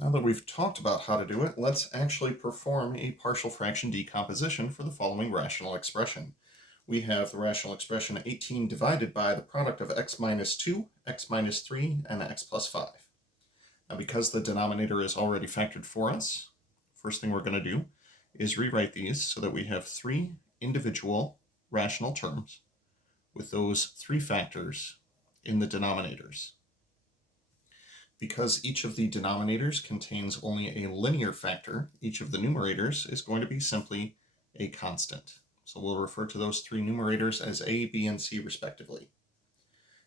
Now that we've talked about how to do it, let's actually perform a partial fraction decomposition for the following rational expression. We have the rational expression 18 divided by the product of x minus 2, x minus 3, and x plus 5. Now because the denominator is already factored for us, first thing we're going to do is rewrite these so that we have three individual rational terms with those three factors in the denominators. Because each of the denominators contains only a linear factor, each of the numerators is going to be simply a constant. So we'll refer to those three numerators as a, b, and c respectively.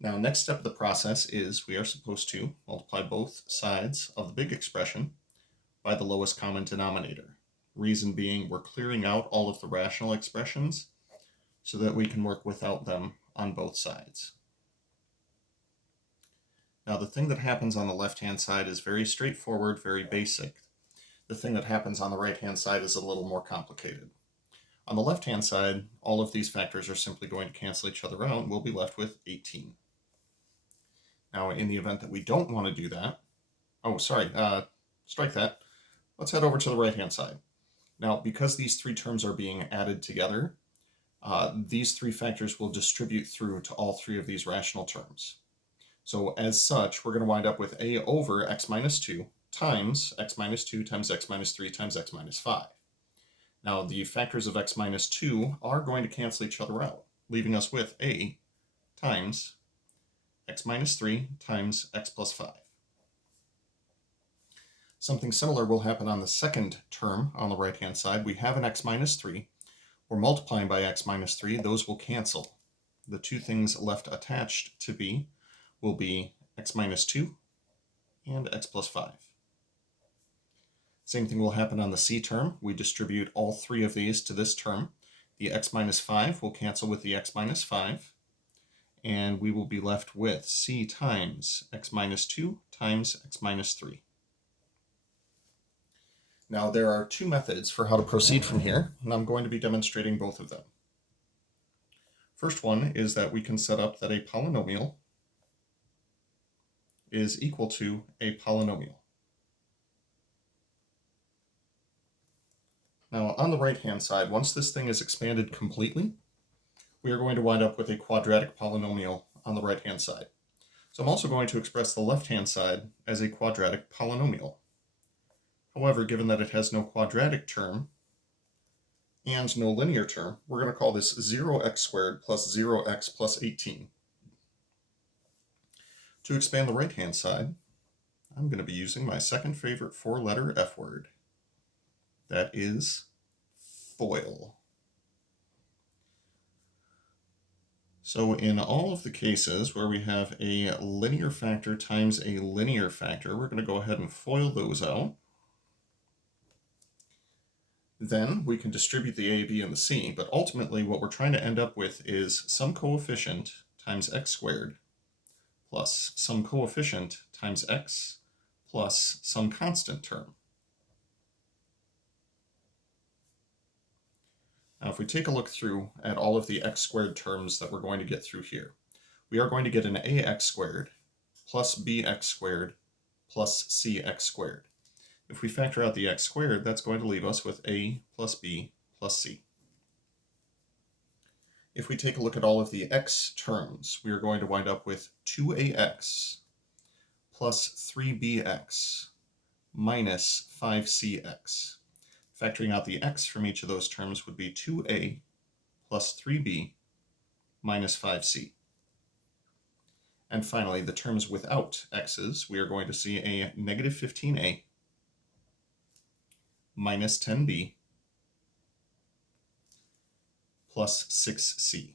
Now, next step of the process is we are supposed to multiply both sides of the big expression by the lowest common denominator. Reason being, we're clearing out all of the rational expressions so that we can work without them on both sides. Now, the thing that happens on the left-hand side is very straightforward, very basic. The thing that happens on the right-hand side is a little more complicated. On the left-hand side, all of these factors are simply going to cancel each other out, and we'll be left with 18. Now, in the event that we don't want to do that, strike that. Let's head over to the right-hand side. Now, because these three terms are being added together, these three factors will distribute through to all three of these rational terms. So as such, we're going to wind up with a over x minus 2 times x minus 2 times x minus 3 times x minus 5. Now, the factors of x minus 2 are going to cancel each other out, leaving us with a times x minus 3 times x plus 5. Something similar will happen on the second term on the right-hand side. We have an x minus 3. We're multiplying by x minus 3. Those will cancel. The two things left attached to b will be x minus 2 and x plus 5. Same thing will happen on the c term. We distribute all three of these to this term. The x minus 5 will cancel with the x minus 5, and we will be left with c times x minus 2 times x minus 3. Now, there are two methods for how to proceed from here, and I'm going to be demonstrating both of them. First one is that we can set up that a polynomial is equal to a polynomial. Now, on the right-hand side, once this thing is expanded completely, we are going to wind up with a quadratic polynomial on the right-hand side. So I'm also going to express the left-hand side as a quadratic polynomial. However, given that it has no quadratic term and no linear term, we're going to call this 0x squared plus 0x plus 18. To expand the right-hand side, I'm going to be using my second favorite four-letter F word. That is FOIL. So in all of the cases where we have a linear factor times a linear factor, we're going to go ahead and FOIL those out. Then we can distribute the a, b, and the c, but ultimately what we're trying to end up with is some coefficient times x squared plus some coefficient times x plus some constant term. Now, if we take a look through at all of the x squared terms that we're going to get through here, we are going to get an ax squared plus bx squared plus cx squared. If we factor out the x squared, that's going to leave us with a plus b plus c. If we take a look at all of the x terms, we are going to wind up with 2ax plus 3bx minus 5cx. Factoring out the x from each of those terms would be 2a plus 3b minus 5c. And finally, the terms without x's, we are going to see a negative 15a minus 10b plus 6c.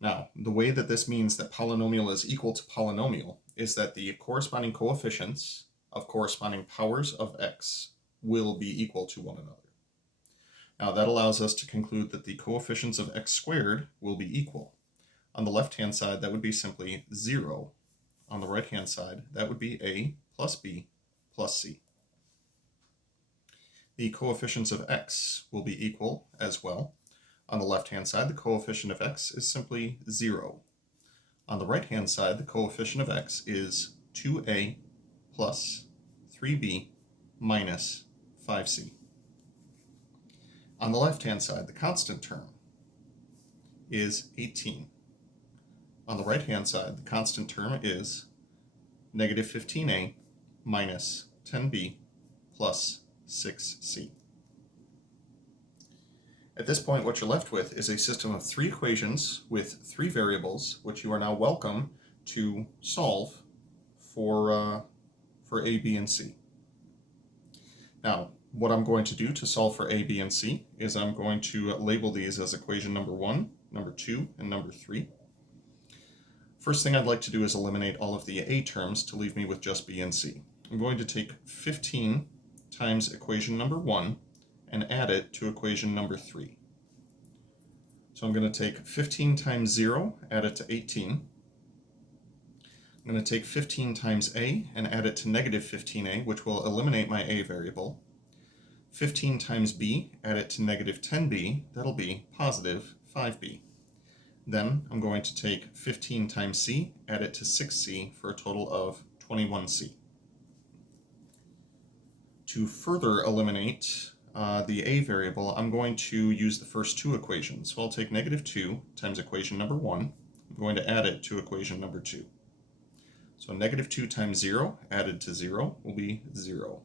Now, the way that this means that polynomial is equal to polynomial is that the corresponding coefficients of corresponding powers of x will be equal to one another. Now, that allows us to conclude that the coefficients of x squared will be equal. On the left-hand side, that would be simply 0. On the right-hand side, that would be a plus b plus c. The coefficients of x will be equal as well. On the left-hand side, the coefficient of x is simply 0. On the right-hand side, the coefficient of x is 2a plus 3b minus 5c. On the left-hand side, the constant term is 18. On the right-hand side, the constant term is negative 15a minus 10b plus 6c. At this point, what you're left with is a system of three equations with three variables, which you are now welcome to solve for a, b, and c. Now, what I'm going to do to solve for a, b, and c is I'm going to label these as equation number 1, number 2, and number 3. First thing I'd like to do is eliminate all of the a terms to leave me with just b and c. I'm going to take 15 times equation number 1 and add it to equation number 3. So I'm going to take 15 times 0, add it to 18. I'm going to take 15 times a and add it to negative 15a, which will eliminate my a variable. 15 times b, add it to negative 10b, that'll be positive 5b. Then I'm going to take 15 times c, add it to 6c for a total of 21c. To further eliminate the a variable, I'm going to use the first two equations. So I'll take negative 2 times equation number 1. I'm going to add it to equation number 2. So negative 2 times 0 added to 0 will be 0.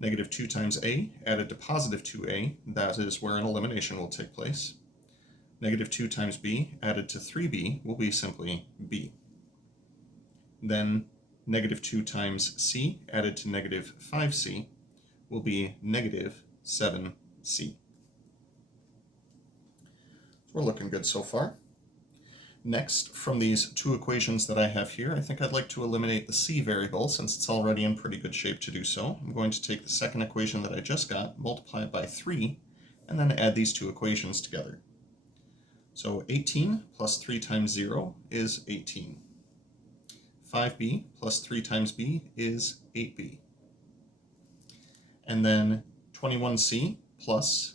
Negative 2 times a added to positive 2a, that is where an elimination will take place. Negative 2 times b added to 3b will be simply b. Then negative 2 times c added to negative 5c will be negative 7c. So we're looking good so far. Next, from these two equations that I have here, I think I'd like to eliminate the c variable since it's already in pretty good shape to do so. I'm going to take the second equation that I just got, multiply it by 3, and then add these two equations together. So 18 plus 3 times 0 is 18. 5b plus 3 times b is 8b. And then 21c plus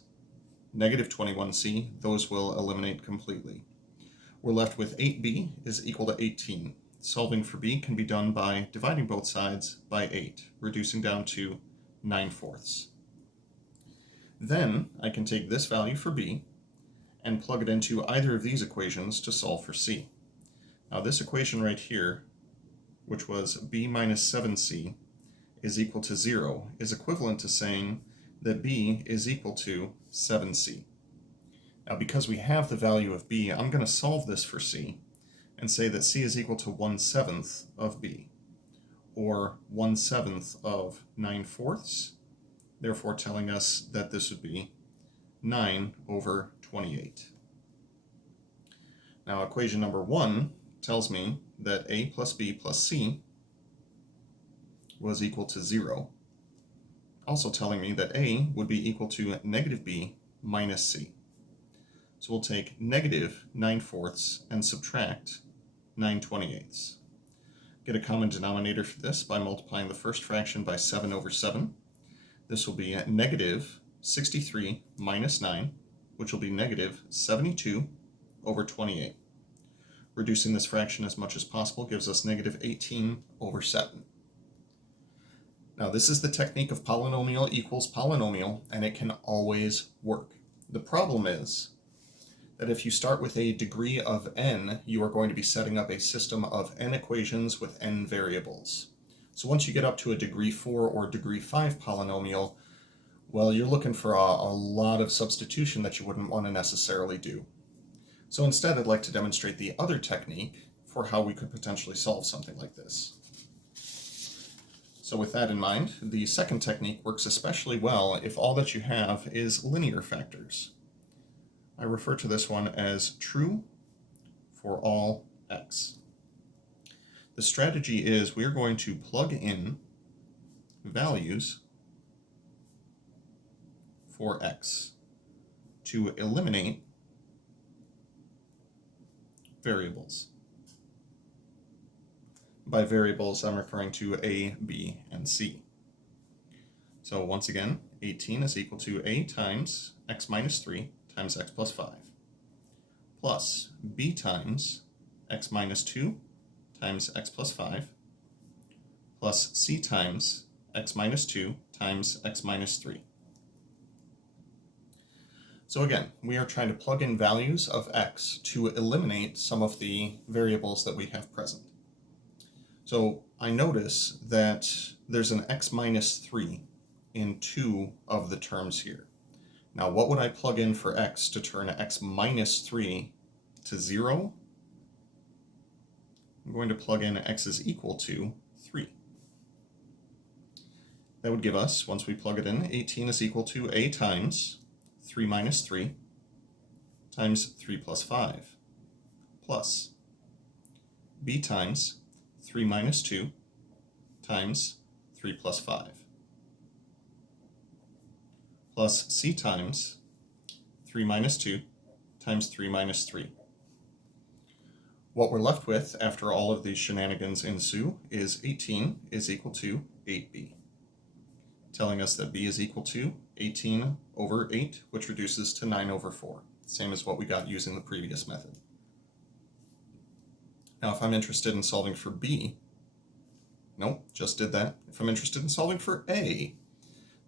negative 21c, those will eliminate completely. We're left with 8b is equal to 18. Solving for b can be done by dividing both sides by 8, reducing down to 9/4. Then I can take this value for b and plug it into either of these equations to solve for c. Now this equation right here, which was b minus 7c is equal to 0, is equivalent to saying that b is equal to 7c. Now because we have the value of b, I'm going to solve this for c and say that c is equal to 1/7 of b, or 1/7 of 9/4, therefore telling us that this would be 9/28. Now equation number 1 tells me that a plus b plus c was equal to 0, also telling me that a would be equal to negative b minus c. So we'll take negative 9/4 and subtract 9/28. Get a common denominator for this by multiplying the first fraction by 7/7. This will be negative 63 minus 9, which will be negative 72/28. Reducing this fraction as much as possible gives us negative 18/7. Now this is the technique of polynomial equals polynomial, and it can always work. The problem is that if you start with a degree of n, you are going to be setting up a system of n equations with n variables. So once you get up to a degree 4 or degree 5 polynomial, well, you're looking for a lot of substitution that you wouldn't want to necessarily do. So instead, I'd like to demonstrate the other technique for how we could potentially solve something like this. So with that in mind, the second technique works especially well if all that you have is linear factors. I refer to this one as true for all x. The strategy is we're going to plug in values for x to eliminate variables. By variables, I'm referring to a, b, and c. So once again, 18 is equal to a times x minus 3 times x plus 5, plus b times x minus 2 times x plus 5, plus c times x minus 2 times x minus 3. So again, we are trying to plug in values of x to eliminate some of the variables that we have present. So I notice that there's an x minus 3 in 2 of the terms here. Now what would I plug in for x to turn x minus 3 to 0? I'm going to plug in x is equal to 3. That would give us, once we plug it in, 18 is equal to a times 3 minus 3 times 3 plus 5 plus b times 3 minus 2 times 3 plus 5 plus c times 3 minus 2 times 3 minus 3. What we're left with after all of these shenanigans ensue is 18 is equal to 8b, telling us that b is equal to 18 over 8, which reduces to 9 over 4, same as what we got using the previous method. Now if I'm interested in solving for b, nope, just did that. If I'm interested in solving for a,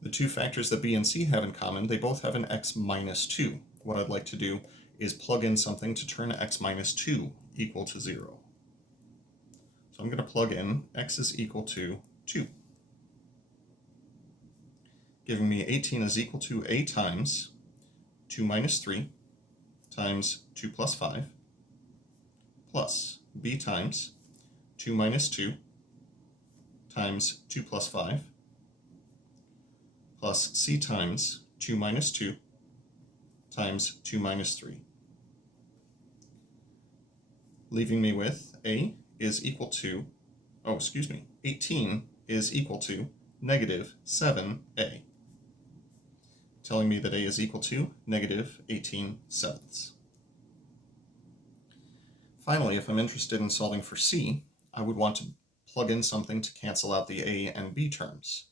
the two factors that b and c have in common, they both have an x minus 2. What I'd like to do is plug in something to turn x minus 2 equal to 0. So I'm going to plug in x is equal to 2, giving me 18 is equal to a times 2 minus 3 times 2 plus 5 plus b times 2 minus 2 times 2 plus 5 plus c times 2 minus 2 times 2 minus 3, leaving me with a is equal to, 18 is equal to negative 7a, telling me that a is equal to negative 18 sevenths. Finally, if I'm interested in solving for c, I would want to plug in something to cancel out the a and b terms.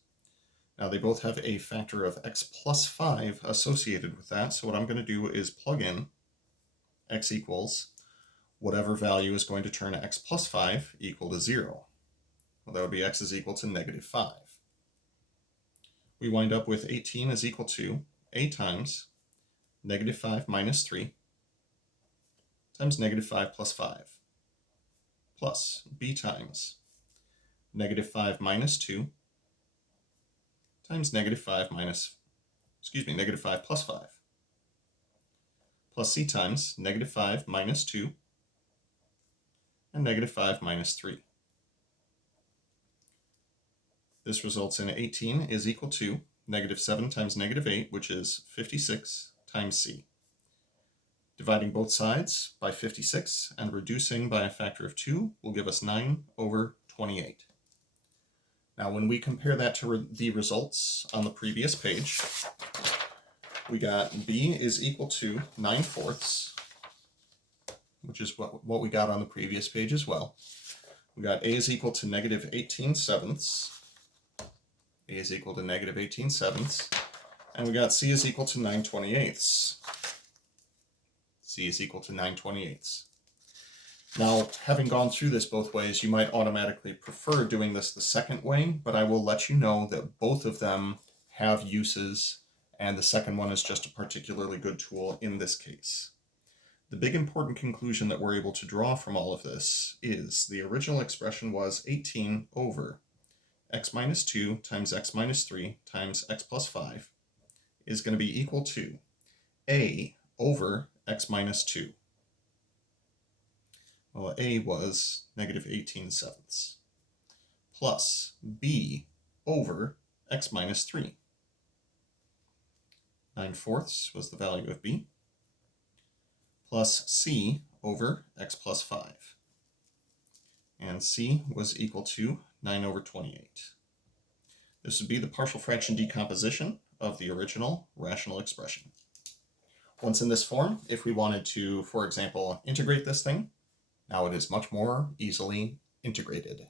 Now they both have a factor of x plus 5 associated with that, so what I'm going to do is plug in x equals whatever value is going to turn x plus 5 equal to 0. Well, that would be x is equal to negative 5. We wind up with 18 is equal to a times negative 5 minus 3 times negative 5 plus 5 plus b times negative 5 minus 2 times negative 5 plus 5 plus c times negative 5 minus 2 and negative 5 minus 3. This results in 18 is equal to negative 7 times negative 8, which is 56 times c. Dividing both sides by 56 and reducing by a factor of 2 will give us 9 over 28. Now when we compare that to the results on the previous page, we got b is equal to 9/4, which is what we got on the previous page as well. We got a is equal to negative 18 sevenths, a is equal to negative 18 sevenths, and we got c is equal to 9/28. C is equal to 9/28. Now, having gone through this both ways, you might automatically prefer doing this the second way, but I will let you know that both of them have uses, and the second one is just a particularly good tool in this case. The big important conclusion that we're able to draw from all of this is the original expression was 18 over x minus 2 times x minus 3 times x plus 5 is going to be equal to a over x minus 2. Well, a was negative 18 sevenths, plus b over x minus 3. 9/4 was the value of b, plus c over x plus 5. And c was equal to 9 over 28. This would be the partial fraction decomposition of the original rational expression. Once in this form, if we wanted to, for example, integrate this thing, now it is much more easily integrated.